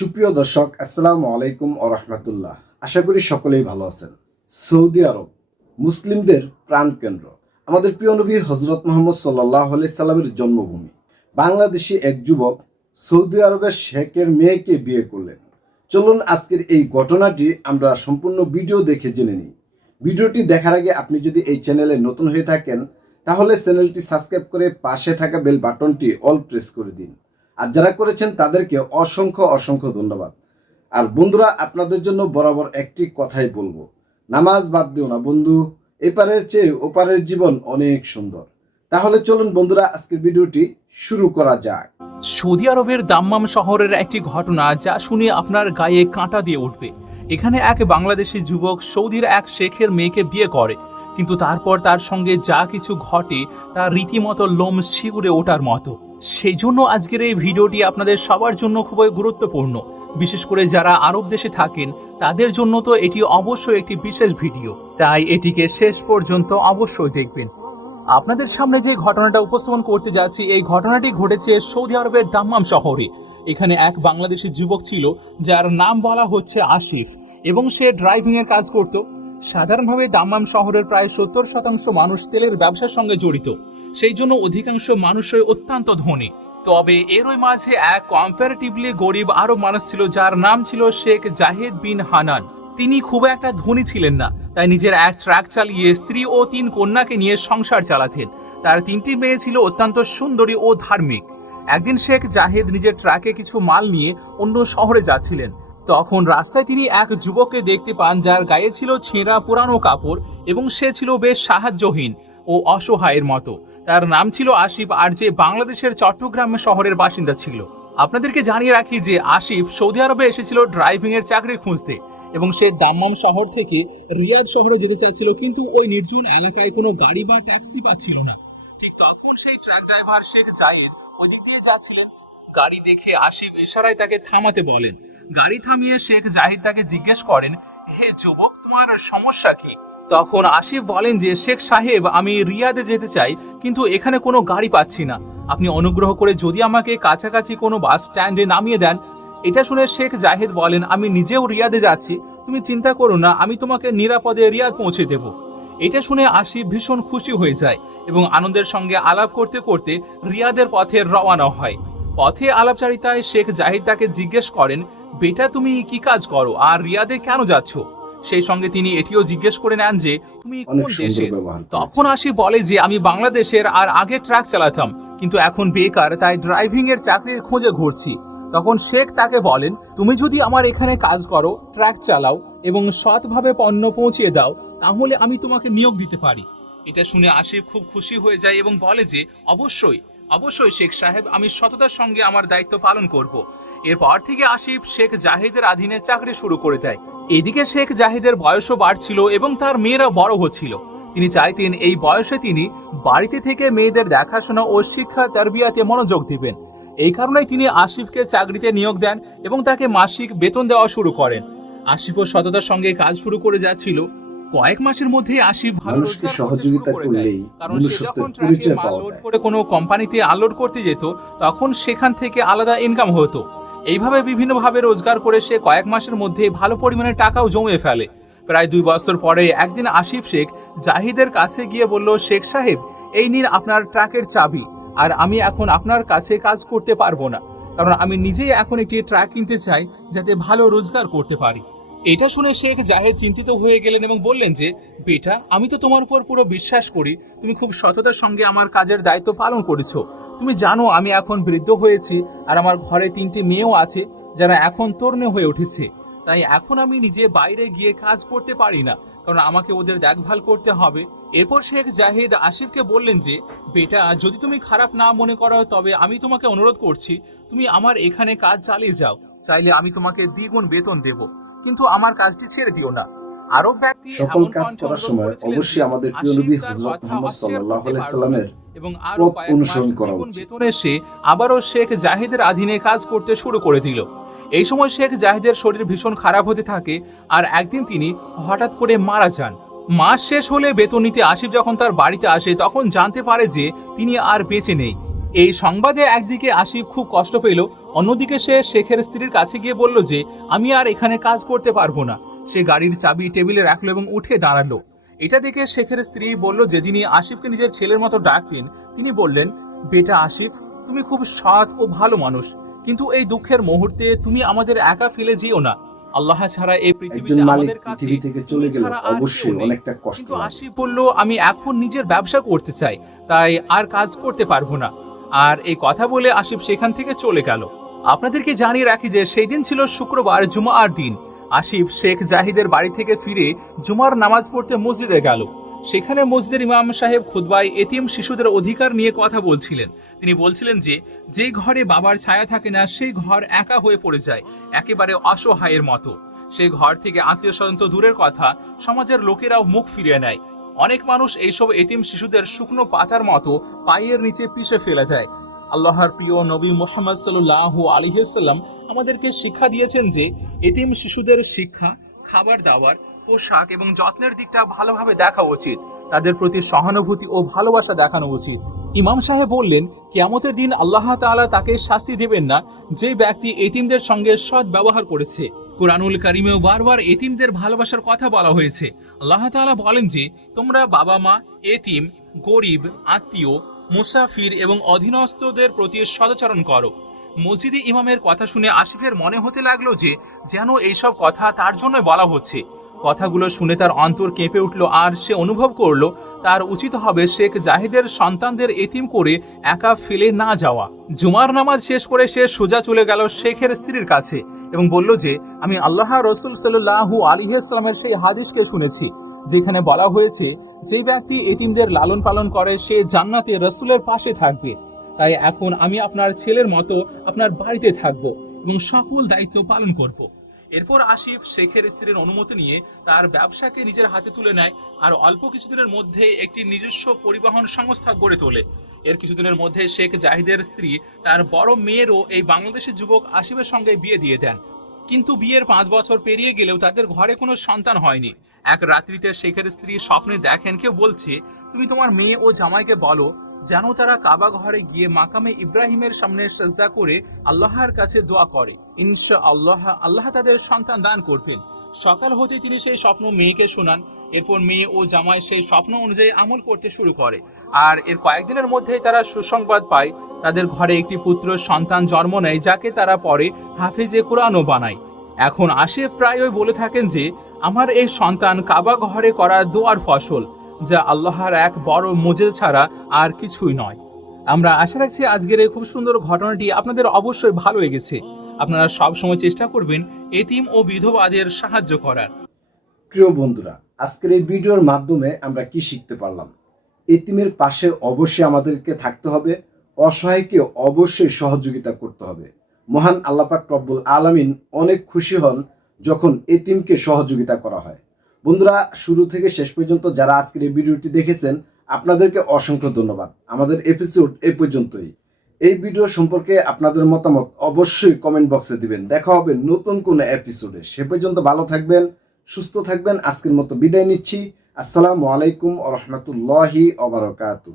সুপ্রিয় দর্শক, আসসালামু আলাইকুম ও রহমতুল্লাহ। আশা করি সকলেই ভালো আছেন। সৌদি আরব, মুসলিমদের প্রাণকেন্দ্র আমাদের প্রিয় নবী হজরত মোহাম্মদ সাল্লাহ সাল্লামের জন্মভূমি। বাংলাদেশি এক যুবক সৌদি আরবের শেখের মেয়েকে বিয়ে করলেন। চলুন আজকের এই ঘটনাটি আমরা সম্পূর্ণ ভিডিও দেখে জেনে নিই। ভিডিওটি দেখার আগে আপনি যদি এই চ্যানেলে নতুন হয়ে থাকেন, তাহলে চ্যানেলটি সাবস্ক্রাইব করে পাশে থাকা বেল বাটনটি অল প্রেস করে দিন। আর যারা করেছেন তাদেরকে অসংখ্য অসংখ্য ধন্যবাদ। আর বন্ধুরা, আপনাদের জন্য বরাবর একটি কথাই বলব। নামাজ বাদ দিও না বন্ধু, এপারের চেয়ে ওপারের জীবন অনেক সুন্দর। তাহলে চলুন বন্ধুরা, আজকের ভিডিওটি শুরু করা যাক। সৌদি আরবের দাম্মাম শহরের একটি ঘটনা যা শুনে আপনার গায়ে কাঁটা দিয়ে উঠবে। এখানে এক বাংলাদেশি যুবক সৌদির এক শেখের মেয়েকে বিয়ে করে, কিন্তু তারপর তার সঙ্গে যা কিছু ঘটে তা রীতিমতো লোম শিউরে ওঠার মতো। সেই জন্য আজকের এই ভিডিওটি আপনাদের সবার জন্য খুবই গুরুত্বপূর্ণ। বিশেষ করে যারা আরব দেশে থাকেন, তাদের জন্য তো এটি অবশ্যই একটি বিশেষ ভিডিও। তাই এটিকে শেষ পর্যন্ত অবশ্যই দেখবেন। আপনাদের সামনে যে ঘটনাটা উপস্থাপন করতে যাচ্ছি, এই ঘটনাটি ঘটেছে সৌদি আরবের দাম্মাম শহরে। এখানে এক বাংলাদেশি যুবক ছিল, যার নাম বলা হচ্ছে আসিফ, এবং সে ড্রাইভিং এর কাজ করত। সাধারণভাবে দাম্মাম শহরের প্রায় সত্তর শতাংশ মানুষ তেলের ব্যবসার সঙ্গে জড়িত। সেই জন্য অধিকাংশ মানুষই অত্যন্ত ধনী। তবে এরই মাঝে এক কম্পারেটিভলি গরিব আরব মানুষ ছিল যার নাম ছিল শেখ জাহেদ বিন হানান। তিনি খুব একটা ধনী ছিলেন না, তাই নিজের এক ট্রাক চালিয়ে স্ত্রী ও তিন কন্যাকে নিয়ে সংসার চালাতেন। তার তিনটি মেয়ে ছিল অত্যন্ত সুন্দরী ও ধার্মিক। একদিন শেখ জাহেদ নিজের ট্রাকে কিছু মাল নিয়ে অন্য শহরে যাচ্ছিলেন। তখন রাস্তায় তিনি এক যুবককে দেখতে পান যার গায়ে ছিল ছেঁড়া পুরানো কাপড় এবং সে ছিল বেশ সাহায্যহীন ও অসহায়ের মতো। তার নাম ছিল আসিফ আর যে বাংলাদেশের চট্টগ্রাম শহরের বাসিন্দা ছিল। আপনাদেরকে জানিয়ে রাখি যে আসিফ সৌদি আরবে এসেছিল ড্রাইভিং এর চাকরি খুঁজতে এবং সে দাম্মাম শহর থেকে রিয়াদ শহরে যেতে চাচ্ছিল কিন্তু ওই নির্জন এলাকায় কোনো গাড়ি বা ট্যাক্সি পাচ্ছিল না। ঠিক তখন সেই ট্রাক ড্রাইভার শেখ জায়েদ ওই দিক দিয়ে যাচ্ছিলেন। গাড়ি দেখে আসিফ ইশারায় তাকে থামাতে বলেন। গাড়ি থামিয়ে শেখ জাহিদ তাকে জিজ্ঞেস করেন, হে যুবক, তোমার সমস্যা কি? তখন আসিফ বলেন যে, শেখ সাহেব, আমি রিয়াদে যেতে চাই, কিন্তু এখানে কোনো গাড়ি পাচ্ছি না। আপনি অনুগ্রহ করে যদি আমাকে কাছাকাছি কোনো বাস স্ট্যান্ডে নামিয়ে দেন। এটা শুনে শেখ জাহিদ বলেন, আমি নিজেও রিয়াদে যাচ্ছি। তুমি চিন্তা করো না, আমি তোমাকে নিরাপদে রিয়াদ পৌঁছে দেব। এটা শুনে আসিফ ভীষণ খুশি হয়ে যায় এবং আনন্দের সঙ্গে আলাপ করতে করতে রিয়াদের পথে রওনা হয়। পথে আলাপচারিতায় শেখ জাহিদ তাকে জিজ্ঞেস করেন বেটা তুমি কি কাজ করো? আর রিয়াদে কেন যাচ্ছ? সেই সঙ্গে তিনি এটিও জিজ্ঞেস করে নেন যে তুমি কোন দেশের তখন আসি বলে যে আমি বাংলাদেশের আর আগে ট্রাক চালাতাম কিন্তু এখন বেকার তাই ড্রাইভিং এর চাকরির খোঁজে ঘুরছি। তখন শেখ তাকে বলেন তুমি যদি আমার এখানে কাজ করো ট্রাক চালাও এবং সৎভাবে পণ্য পৌঁছিয়ে দাও তাহলে আমি তোমাকে নিয়োগ দিতে পারি। এটা শুনে আসিফ খুব খুশি হয়ে যায় এবং বলে যে অবশ্যই। অবশ্যই শেখ সাহেব, আমি সততার সঙ্গে আমার দায়িত্ব পালন করব। এরপর থেকে আসিফ শেখ জাহিদের অধীনে চাকরি শুরু করে দেয়। এদিকে শেখ জাহিদের বয়সও বাড়ছিল এবং তার মেয়েরা বড় হচ্ছিল। তিনি চাইতেন এই বয়সে তিনি বাড়িতে থেকে মেয়েদের দেখাশোনা ও শিক্ষা তারবিয়াতে মনোযোগ দিবেন। এই কারণেই তিনি আসিফকে চাকরিতে নিয়োগ দেন এবং তাকে মাসিক বেতন দেওয়া শুরু করেন। আসিফও সততার সঙ্গে কাজ শুরু করে যাচ্ছিল। কয়েক মাসের মধ্যেই আসিফ ভালো সহযোগিতা করে দেয়। করলেই কারণ সে যখন ট্রাকে মাল লোড করে কোনো কোম্পানিতে আনলোড করতে যেত তখন সেখান থেকে আলাদা ইনকাম হতো। এইভাবে বিভিন্নভাবে রোজগার করে সে কয়েক মাসের মধ্যে ভালো পরিমাণে টাকাও জমিয়ে ফেলে। প্রায় দুই বছর পরে একদিন আসিফ শেখ জাহিদের কাছে গিয়ে বলল শেখ সাহেব এই নিন আপনার ট্রাকের চাবি আর আমি এখন আপনার কাছে কাজ করতে পারব না। কারণ আমি নিজেই এখন একটি ট্রাক কিনতে চাই যাতে ভালো রোজগার করতে পারি। এটা শুনে শেখ জাহেদ চিন্তিত হয়ে গেলেন এবং বললেন যে, বেটা, আমি তো তোমার উপর পুরো বিশ্বাস করি। তুমি খুব সততার সঙ্গে আমার কাজের দায়িত্ব পালন করেছ। তুমি জানো আমি এখন বৃদ্ধ হয়েছি আর আমার ঘরে তিনটি মেয়েও আছে যারা এখন তরুণে হয়ে উঠেছে। তাই এখন আমি নিজে বাইরে গিয়ে কাজ করতে পারি না, কারণ আমাকে ওদের দেখভাল করতে হবে। এরপর শেখ জাহিদ আসিফকে বললেন যে, বেটা, যদি তুমি খারাপ না মনে করো, তবে আমি তোমাকে অনুরোধ করছি, তুমি আমার এখানে কাজ চালিয়ে যাও। চাইলে আমি তোমাকে দ্বিগুণ বেতন দেব। কিন্তু আমার কাজটি ছেড়ে দিও না। আরব ব্যক্তি সকল কাজ করার সময় অবশ্যই আমাদের প্রিয় নবী হযরত মুহাম্মদ সাল্লাল্লাহু আলাইহি সাল্লামের এবং আরও কয়েক অনুসরণ করা উচিত। বেতনে সে আবারও শেখ জাহিদের অধীনে কাজ করতে শুরু করে দিল। এই সময় শেখ জাহিদের শরীর ভীষণ খারাপ হতে থাকে আর একদিন তিনি হঠাৎ করে মারা যান। মাস শেষ হলে বেতন নিতে আসিফ যখন তার বাড়িতে আসে তখন জানতে পারে যে তিনি আর বেঁচে নেই। এই সংবাদে একদিকে আসিফ খুব কষ্ট পেল অন্যদিকে সে শেখের স্ত্রীর কাছে গিয়ে বলল যে আমি আর এখানে কাজ করতে পারব না। সে গাড়ির চাবি টেবিলে রাখল এবং উঠে দাঁড়াল। এটা দেখে শেখের স্ত্রী বলল যে যিনি আসিফকে নিজের ছেলের মতো ডাকতেন তিনি বললেন বেটা আসিফ তুমি খুব সৎ ও ভালো মানুষ কিন্তু এই দুঃখের মুহূর্তে তুমি আমাদের একা ফেলে যেও না। আল্লাহ ছাড়া এই পৃথিবীতে আমাদের কাছে পৃথিবী থেকে চলে অবশ্যই অনেকটা কষ্ট কিন্তু। আশিফ বলল আমি এখন নিজের ব্যবসা করতে চাই তাই আর কাজ করতে পারব না। আর এই কথা বলে আসিফ সেখান থেকে চলে গেল। আপনাদেরকে জানিয়ে রাখি যে সেই দিন ছিল শুক্রবার জুমার দিন। আসিফ শেখ জাহিদের বাড়ি থেকে ফিরে জুমার নামাজ পড়তে মসজিদে গেল। সেখানে মসজিদের ইমাম সাহেব খুতবাই এতিম শিশুদের অধিকার নিয়ে কথা বলছিলেন। তিনি বলছিলেন যে যে ঘরে বাবার ছায়া থাকে না, সেই ঘর একা হয়ে পড়ে যায়, একেবারে অসহায়ের মতো। সেই ঘর থেকে আত্মীয় স্বজন তো দূরের কথা, সমাজের লোকেরাও মুখ ফিরিয়ে নেয়। অনেক মানুষ এইসব এতিম শিশুদের শুকনো পাতার মতো পায়ের নিচে পিষে ফেলে দেয়। আল্লাহর প্রিয় নবী মোহাম্মদ সাল্লাহ আলিহাল্লাম আমাদেরকে শিক্ষা দিয়েছেন যে, এতিম শিশুদের শিক্ষা, খাবার দাবার, পোশাক এবং যত্নের দিকটা ভালোভাবে দেখা উচিত। তাদের প্রতি সহানুভূতি ও ভালোবাসা দেখানো উচিত। ইমাম সাহেব বললেন, কিয়ামতের দিন আল্লাহ তাআলা তাকে শাস্তি দেবেন না যে ব্যক্তি এতিমদের সঙ্গে সৎ ব্যবহার করেছে। কুরআনুল কারিমেও বারবার এতিমদের ভালোবাসার কথা বলা হয়েছে। আল্লাহ তালা বলেন যে, তোমরা বাবা মা এতিম, গরিব, আত্মীয়, মুসাফির এবং অধীনস্থদের প্রতি সদাচরণ করো। মসজিদে ইমামের কথা শুনে আসিফের মনে হতে লাগল যে, যেন এইসব কথা তার জন্য বলা হচ্ছে। কথাগুলো শুনে তার অন্তর কেঁপে উঠল আর সে অনুভব করল, তার উচিত হবে শেখ জাহিদের সন্তানদের এতিম করে একা ফেলে না যাওয়া। জুমার নামাজ শেষ করে সে সোজা চলে গেল শেখের স্ত্রীর কাছে এবং বলল যে, আমি আল্লাহ রসুল সাল্লাহু আলিহাস্লামের সেই হাদিসকে শুনেছি, যেখানে বলা হয়েছে, যে ব্যক্তি এতিমদের লালন পালন করে, সে জান্নাতে রসুলের পাশে থাকবে। তাই এখন আমি আপনার ছেলের মতো আপনার বাড়িতে থাকব এবং সকল দায়িত্ব পালন করব। এরপর আসিফ শেখের স্ত্রীর অনুমতি নিয়ে তার ব্যবসাকে নিজের হাতে তুলে নেয় আর অল্প কিছুদিনের মধ্যে একটি নিজস্ব পরিবহন সংস্থা গড়ে তোলে। এর কিছুদিনের মধ্যে শেখ জাহিদের স্ত্রী তার বড় মেয়েরও এই বাংলাদেশের যুবক আসিফের সঙ্গে বিয়ে দিয়ে দেন। কিন্তু বিয়ের পাঁচ বছর পেরিয়ে গেলেও তাদের ঘরে কোনো সন্তান হয়নি। এক রাত্রিতে শেখের স্ত্রী স্বপ্নে দেখেন, কেউ বলছে, তুমি তোমার মেয়ে ও জামাইকে বলো যেন তারা কাবা ঘরে গিয়ে মাকামে ইব্রাহিমের সামনে সেজদা করে আল্লাহর কাছে দোয়া করে। ইনশা আল্লাহ আল্লাহ তাদের সন্তান দান করবেন। সকাল হতে তিনি সেই স্বপ্ন মেয়েকে শোনান। এরপর মেয়ে ও জামাই সেই স্বপ্ন অনুযায়ী আমল করতে শুরু করে। আর এর কয়েকদিনের মধ্যেই তারা সুসংবাদ পায়, তাদের ঘরে একটি পুত্র সন্তান জন্ম নেয়, যাকে তারা পরে হাফিজে কোরআনও বানায়। এখন আসিফ প্রায়ই বলে থাকেন যে, আমার এই সন্তান কাবা ঘরে করা দোয়ার ফসল। যা আল্লাহর এক বড় মজেদ ছাড়া আর কিছুই নয়। আমরা আশা রাখছি আজকের এই খুব সুন্দর ঘটনাটি আপনাদের অবশ্যই ভালো লেগেছে। আপনারা সব সময় চেষ্টা করবেন এতিম ও বিধবাদের সাহায্য করার। প্রিয় বন্ধুরা, আজকের এই ভিডিওর মাধ্যমে আমরা কি শিখতে পারলাম? এতিমের পাশে অবশ্যই আমাদেরকে থাকতে হবে, অসহায়কে অবশ্যই সহযোগিতা করতে হবে। মহান আল্লাপাক রব্বুল আলামিন অনেক খুশি হন যখন এতিমকে সহযোগিতা করা হয়। বন্ধুরা, শুরু থেকে শেষ পর্যন্ত যারা আজকের এই ভিডিওটি দেখেছেন, আপনাদেরকে অসংখ্য ধন্যবাদ। আমাদের এপিসোড এই পর্যন্তই। এই ভিডিও সম্পর্কে আপনাদের মতামত অবশ্যই কমেন্ট বক্সে দিবেন। দেখা হবে নতুন কোনো এপিসোডে সে পর্যন্ত ভালো থাকবেন, সুস্থ থাকবেন। আজকের মতো বিদায় নিচ্ছি। আসসালামু আলাইকুম আ রহমতুল্লাহি অবরকাতু